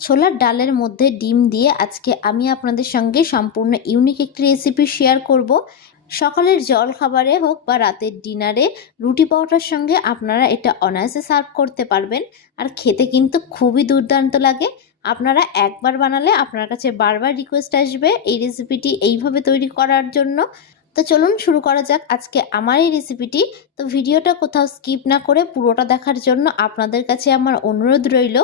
ছোলার ডালের মধ্যে ডিম দিয়ে আজকে আমি আপনাদের সঙ্গে সম্পূর্ণ ইউনিক একটি রেসিপি শেয়ার করব। সকালের জল খাবারে হোক বা রাতের ডিনারে রুটি পাউডার সঙ্গে আপনারা এটা অনায়াসে সার্ভ করতে পারবেন। আর খেতে কিন্তু খুবই দুর্দান্ত লাগে। আপনারা একবার বানালে আপনার কাছে বারবার রিকোয়েস্ট আসবে এই রেসিপিটি এইভাবে তৈরি করার জন্য। তো চলুন শুরু করা যাক আজকে আমার এই রেসিপিটি তো ভিডিওটা কোথাও স্কিপ না করে পুরোটা দেখার জন্য আপনাদের কাছে আমার অনুরোধ রইল।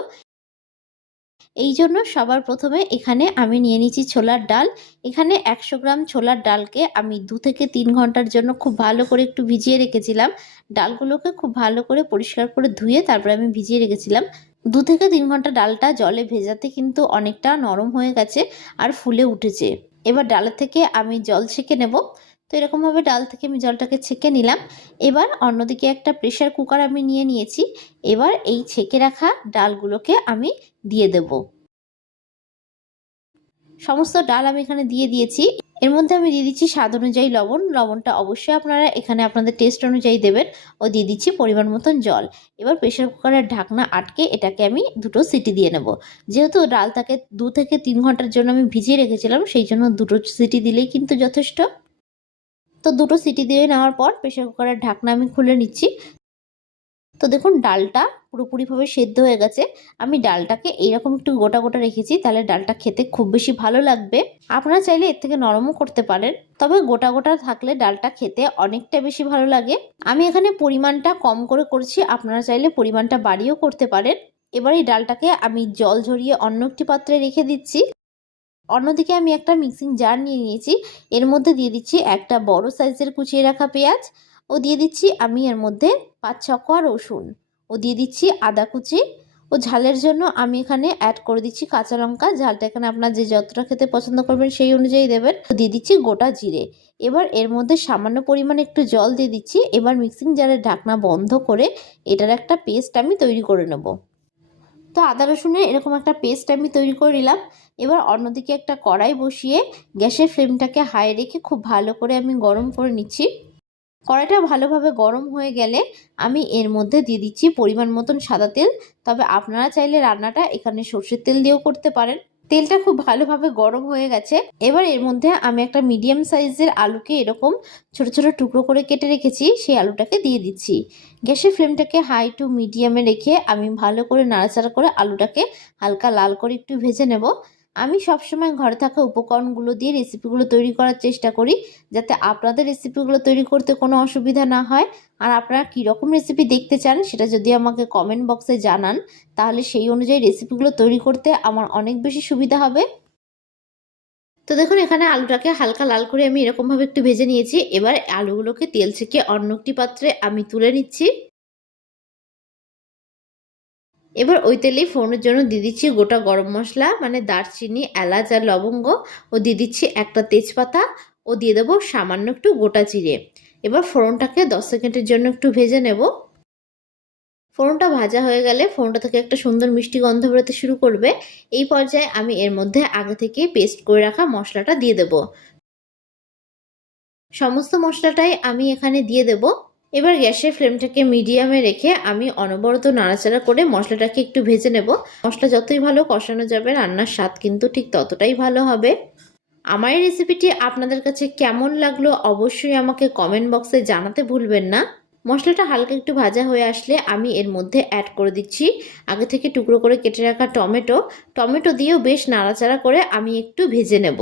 এই জন্য সবার প্রথমে এখানে আমি নিয়ে নিচ্ছি ছোলার ডাল। এখানে একশো গ্রাম ছোলার ডালকে আমি দু থেকে তিন ঘণ্টার জন্য খুব ভালো করে একটু ভিজিয়ে রেখেছিলাম। ডালগুলোকে খুব ভালো করে পরিষ্কার করে ধুয়ে তারপরে আমি ভিজিয়ে রেখেছিলাম। দু থেকে তিন ঘণ্টা ডালটা জলে ভেজাতে কিন্তু অনেকটা নরম হয়ে গেছে আর ফুলে উঠেছে। এবার ডালের থেকে আমি জল ছেঁকে নেব। তো এরকমভাবে ডাল থেকে আমি জলটাকে ছেঁকে নিলাম। এবার অন্যদিকে একটা প্রেশার কুকার আমি নিয়ে নিয়েছি। এবার এই ছেঁকে রাখা ডালগুলোকে আমি দিয়ে দেব। সমস্ত ডাল আমি এখানে দিয়ে দিয়েছি। এর মধ্যে আমি দিয়ে দিচ্ছি স্বাদ অনুযায়ী লবণ। লবণটা অবশ্যই আপনারা এখানে আপনাদের টেস্ট অনুযায়ী দেবেন ও দিয়ে দিচ্ছি পরিমাণ মতন জল। এবার প্রেশার কুকারের ঢাকনা আটকে এটাকে আমি দুটো সিটি দিয়ে নেব। যেহেতু ডালটাকে দু থেকে তিন ঘণ্টার জন্য আমি ভিজিয়ে রেখেছিলাম, সেই জন্য দুটো সিটি দিলেই কিন্তু যথেষ্ট। তো দুটো সিটি দিয়ে নেওয়ার পর প্রেশার কুকারের ঢাকনা আমি খুলে নিচ্ছি। তো দেখুন, ডালটা পুরোপুরিভাবে সেদ্ধ হয়ে গেছে। আমি ডালটাকে এইরকম একটু গোটা গোটা রেখেছি, তাহলে ডালটা খেতে খুব বেশি ভালো লাগবে। আপনারা চাইলে এর থেকে নরমও করতে পারেন, তবে গোটা গোটা থাকলে ডালটা খেতে অনেকটা বেশি ভালো লাগে। আমি এখানে পরিমাণটা কম করে করছি, আপনারা চাইলে পরিমাণটা বাড়িয়েও করতে পারেন। এবার এই ডালটাকে আমি জল ঝরিয়ে অন্য একটি পাত্রে রেখে দিচ্ছি। অন্যদিকে আমি একটা মিক্সিং জার নিয়ে নিয়েছি। এর মধ্যে দিয়ে দিচ্ছি একটা বড় সাইজের কুচিয়ে রাখা পেঁয়াজ। ও দিয়ে দিচ্ছি আমি এর মধ্যে পাঁচ ছ কোয়া রসুন। ও দিয়ে দিচ্ছি আদা কুচি। ও ঝালের জন্য আমি এখানে অ্যাড করে দিচ্ছি কাঁচা লঙ্কা। ঝালটা এখানে আপনার যে যতটা খেতে পছন্দ করবেন সেই অনুযায়ী দেবেন। দিয়ে দিচ্ছি গোটা জিরে। এবার এর মধ্যে সামান্য পরিমাণে একটু জল দিয়ে দিচ্ছি। এবার মিক্সিং জারের ঢাকনা বন্ধ করে এটার একটা পেস্ট আমি তৈরি করে নেব। তো আদা রসুনের এরকম একটা পেস্ট আমি তৈরি করে নিলাম। এবার অন্যদিকে একটা কড়াই বসিয়ে গ্যাসের ফ্লেমটাকে হাই রেখে খুব ভালো করে আমি গরম করে নিচ্ছি। কড়াইটা ভালোভাবে গরম হয়ে গেলে আমি এর মধ্যে দিয়ে দিচ্ছি পরিমাণ মতন সাদা তেল। তবে আপনারা চাইলে রান্নাটা এখানে সর্ষের তেল দিয়েও করতে পারেন। তেলটা খুব ভালোভাবে গরম হয়ে গেছে। এবার এর মধ্যে আমি একটা মিডিয়াম সাইজের আলুকে এরকম ছোট ছোট টুকরো করে কেটে রেখেছি, সেই আলুটাকে দিয়ে দিচ্ছি। গ্যাসের ফ্লেমটাকে হাই টু মিডিয়ামে রেখে আমি ভালো করে নাড়াচাড়া করে আলুটাকে হালকা লাল করে একটু ভেজে নেব। আমি সবসময় ঘরে থাকা উপকরণগুলো দিয়ে রেসিপিগুলো তৈরি করার চেষ্টা করি, যাতে আপনাদের রেসিপিগুলো তৈরি করতে কোনো অসুবিধা না হয়। আর আপনারা কীরকম রেসিপি দেখতে চান সেটা যদি আমাকে কমেন্ট বক্সে জানান, তাহলে সেই অনুযায়ী রেসিপিগুলো তৈরি করতে আমার অনেক বেশি সুবিধা হবে। তো দেখুন, এখানে আলুটাকে হালকা লাল করে আমি এরকমভাবে একটু ভেজে নিয়েছি। এবার আলুগুলোকে তেল থেকে অন্য একটি পাত্রে আমি তুলে নিচ্ছি। এবার ওই তেলেই ফোড়নের জন্য দিয়ে দিচ্ছি গোটা গরম মশলা মানে দারচিনি, এলাচ আর লবঙ্গ। ও দিয়ে দিচ্ছি একটা তেজপাতা। ও দিয়ে দেবো সামান্য একটু গোটা চিড়ে এবার ফোড়নটাকে দশ সেকেন্ডের জন্য একটু ভেজে নেব। ফোড়নটা ভাজা হয়ে গেলে ফোড়নটা থেকে একটা সুন্দর মিষ্টি গন্ধ বেরোতে শুরু করবে। এই পর্যায়ে আমি এর মধ্যে আগে থেকে পেস্ট করে রাখা মশলাটা দিয়ে দেব। সমস্ত মশলাটাই আমি এখানে দিয়ে দেবো। এবার গ্যাসের ফ্লেমটাকে মিডিয়ামে রেখে আমি অনবরত নাড়াচাড়া করে মশলাটাকে একটু ভেজে নেব। মশলা যতই ভালো কষানো যাবে, রান্নার স্বাদ কিন্তু ঠিক ততটাই ভালো হবে। আমার এই রেসিপিটি আপনাদের কাছে কেমন লাগল অবশ্যই আমাকে কমেন্ট বক্সে জানাতে ভুলবেন না। মশলাটা হালকা একটু ভাজা হয়ে আসলে আমি এর মধ্যে অ্যাড করে দিচ্ছি। আগে থেকে টুকরো করে কেটে রাখা টমেটো। টমেটো দিয়েও বেশ নাড়াচাড়া করে আমি একটু ভেজে নেব।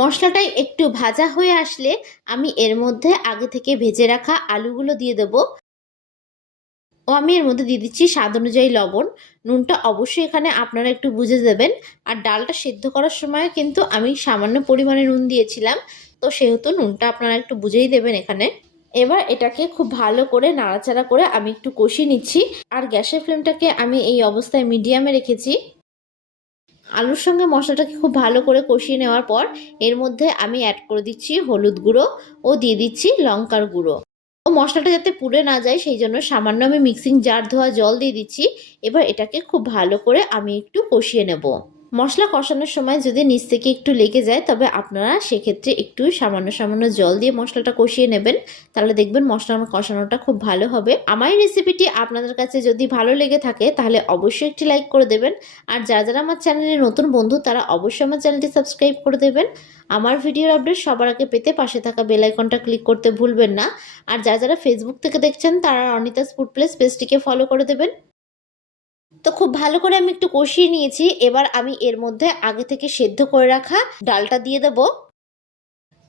মশলাটাই একটু ভাজা হয়ে আসলে আমি এর মধ্যে আগে থেকে ভেজে রাখা আলুগুলো দিয়ে দেব। ও আমি এর মধ্যে দিয়ে দিচ্ছি স্বাদ অনুযায়ী লবণ। নুনটা অবশ্যই এখানে আপনারা একটু বুঝে দেবেন। আর ডালটা সেদ্ধ করার সময় কিন্তু আমি সামান্য পরিমাণে নুন দিয়েছিলাম। তো সেহেতু নুনটা আপনারা একটু বুঝেই দেবেন এখানে। এবার এটাকে খুব ভালো করে নাড়াচাড়া করে আমি একটু কষিয়ে নিচ্ছি। আর গ্যাসের ফ্লেমটাকে আমি এই অবস্থায় মিডিয়ামে রেখেছি। আলুর সঙ্গে মশলাটাকে খুব ভালো করে কষিয়ে নেওয়ার পর এর মধ্যে আমি অ্যাড করে দিচ্ছি হলুদ গুঁড়ো ও দিয়ে দিচ্ছি লঙ্কার গুঁড়ো। ও মশলাটা যাতে পুড়ে না যায়, সেই জন্য সামান্য আমি মিক্সিং জার ধোয়া জল দিয়ে দিচ্ছি। এবার এটাকে খুব ভালো করে আমি একটু কষিয়ে নেব। মশলা কষানোর সময় যদি নিচ থেকে একটু লেগে যায়, তবে আপনারা সেক্ষেত্রে একটু সামান্য সামান্য জল দিয়ে মশলাটা কষিয়ে নেবেন। তাহলে দেখবেন মশলা কষানোটা খুব ভালো হবে। আমার এই রেসিপিটি আপনাদের কাছে যদি ভালো লেগে থাকে, তাহলে অবশ্যই একটি লাইক করে দেবেন। আর যারা যারা আমার চ্যানেলে নতুন বন্ধু, তারা অবশ্যই আমার চ্যানেলটি সাবস্ক্রাইব করে দেবেন। আমার ভিডিওর আপডেট সবার আগে পেতে পাশে থাকা বেল আইকনটা ক্লিক করতে ভুলবেন না। আর যারা যারা ফেসবুক থেকে দেখছেন, তারা অনিতাস ফুড প্লেস পেজটিকে ফলো করে দেবেন। তো খুব ভালো করে আমি একটু কষিয়ে নিয়েছি। এবার আমি এর মধ্যে আগে থেকে সেদ্ধ করে রাখা ডালটা দিয়ে দেব।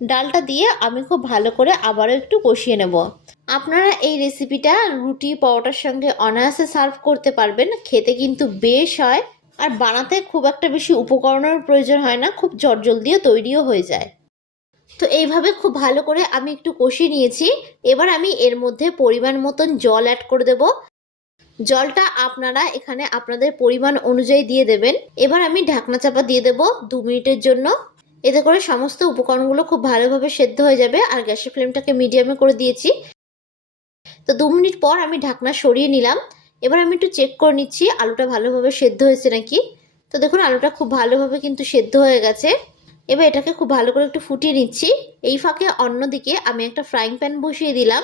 ডালটা দিয়ে আমি খুব ভালো করে আবারও একটু কষিয়ে নেব। আপনারা এই রেসিপিটা রুটি, পরোটার সঙ্গে অনায়াসে সার্ভ করতে পারবেন। খেতে কিন্তু বেশ হয়। আর বানাতে খুব একটা বেশি উপকরণের প্রয়োজন হয় না, খুব জলদিও তৈরিও হয়ে যায়। তো এইভাবে খুব ভালো করে আমি একটু কষিয়ে নিয়েছি। এবার আমি এর মধ্যে পরিমাণ মতন জল অ্যাড করে দেব। জলটা আপনারা এখানে আপনাদের পরিমাণ অনুযায়ী দিয়ে দেবেন। এবার আমি ঢাকনা চাপা দিয়ে দেব দু মিনিটের জন্য। এতে করে সমস্ত উপকরণগুলো খুব ভালোভাবে সেদ্ধ হয়ে যাবে আর গ্যাসের ফ্লেমটাকে মিডিয়ামে করে দিয়েছি। তো দু মিনিট পর আমি ঢাকনা সরিয়ে নিলাম। এবার আমি একটু চেক করে নিচ্ছি আলুটা ভালোভাবে সেদ্ধ হয়েছে নাকি। তো দেখুন, আলুটা খুব ভালোভাবে কিন্তু সেদ্ধ হয়ে গেছে। এবার এটাকে খুব ভালো করে একটু ফুটিয়ে নিচ্ছি। এই ফাঁকে অন্যদিকে আমি একটা ফ্রাইং প্যান বসিয়ে দিলাম।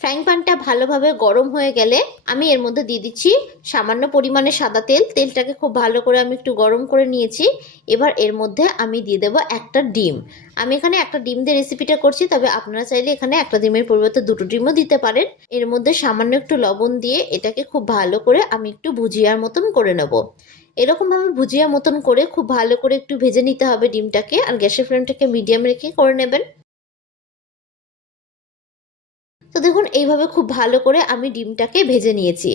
ফ্রাইং প্যানটা ভালোভাবে গরম হয়ে গেলে আমি এর মধ্যে দিয়ে দিচ্ছি সামান্য পরিমাণে সাদা তেল। তেলটাকে খুব ভালো করে আমি একটু গরম করে নিয়েছি। এবার এর মধ্যে আমি দিয়ে দেবো একটা ডিম। আমি এখানে একটা ডিম দিয়ে রেসিপিটা করছি, তবে আপনারা চাইলে এখানে একটা ডিমের পরিবর্তে দুটো ডিমও দিতে পারেন। এর মধ্যে সামান্য একটু লবণ দিয়ে এটাকে খুব ভালো করে আমি একটু ভুজিয়ার মতন করে নেব। এরকমভাবে ভুজিয়া মতন করে খুব ভালো করে একটু ভেজে নিতে হবে ডিমটাকে, আর গ্যাসের ফ্লেমটাকে মিডিয়াম রেখে করে নেবেন। তো দেখুন, এইভাবে খুব ভালো করে আমি ডিমটাকে ভেজে নিয়েছি।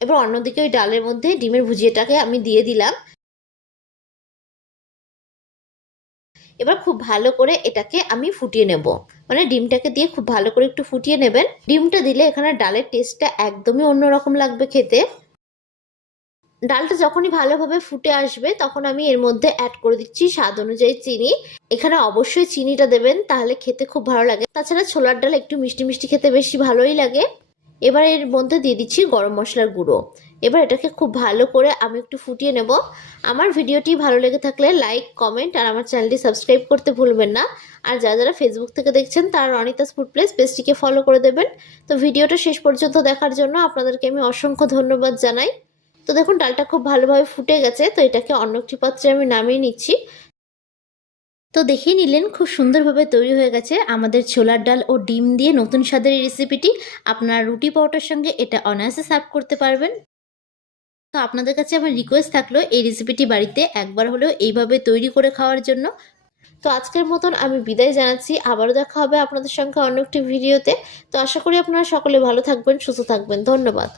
এবার অন্যদিকে ওই ডালের মধ্যে ডিমের ভুজিয়াটাকে আমি দিয়ে দিলাম। এবার খুব ভালো করে এটাকে আমি ফুটিয়ে নেব। মানে ডিমটাকে দিয়ে খুব ভালো করে একটু ফুটিয়ে নেবেন। ডিমটা দিলে এখানে ডালের টেস্টটা একদমই অন্যরকম লাগবে খেতে। ডালটা যখনই ভালোভাবে ফুটে আসবে, তখন আমি এর মধ্যে অ্যাড করে দিচ্ছি স্বাদ অনুযায়ী চিনি। এখানে অবশ্যই চিনিটা দেবেন, তাহলে খেতে খুব ভালো লাগে। তাছাড়া ছোলার ডাল একটু মিষ্টি মিষ্টি খেতে বেশি ভালোই লাগে। এবার এর মধ্যে দিয়ে দিচ্ছি গরম মশলার গুঁড়ো। এবার এটাকে খুব ভালো করে আমি একটু ফুটিয়ে নেব। আমার ভিডিওটি ভালো লেগে থাকলে লাইক কমেন্ট আর আমার চ্যানেলটি সাবস্ক্রাইব করতে ভুলবেন না। আর যারা যারা ফেসবুক থেকে দেখছেন, তারা অনিতাস ফুড প্লেস পেজটিকে ফলো করে দেবেন। তো ভিডিওটা শেষ পর্যন্ত দেখার জন্য আপনাদেরকে আমি অসংখ্য ধন্যবাদ জানাই। তো দেখুন, ডালটা খুব ভালোভাবে ফুটে গেছে, তো এটাকে অন্য একটি পাত্রে আমি নামিয়ে নিচ্ছি। তো দেখিয়ে নিলেন, খুব সুন্দরভাবে তৈরি হয়ে গেছে আমাদের ছোলার ডাল ও ডিম দিয়ে নতুন স্বাদের এই রেসিপিটি আপনারা রুটি পাউডার সঙ্গে এটা অনায়াসে সার্ভ করতে পারবেন। তো আপনাদের কাছে আমার রিকোয়েস্ট থাকল, এই রেসিপিটি বাড়িতে একবার হলেও এইভাবে তৈরি করে খাওয়ার জন্য। তো আজকের মতন আমি বিদায় জানাচ্ছি, আবারও দেখা হবে আপনাদের সঙ্গে অন্য একটি ভিডিওতে তো আশা করি আপনারা সকলে ভালো থাকবেন, সুস্থ থাকবেন। ধন্যবাদ।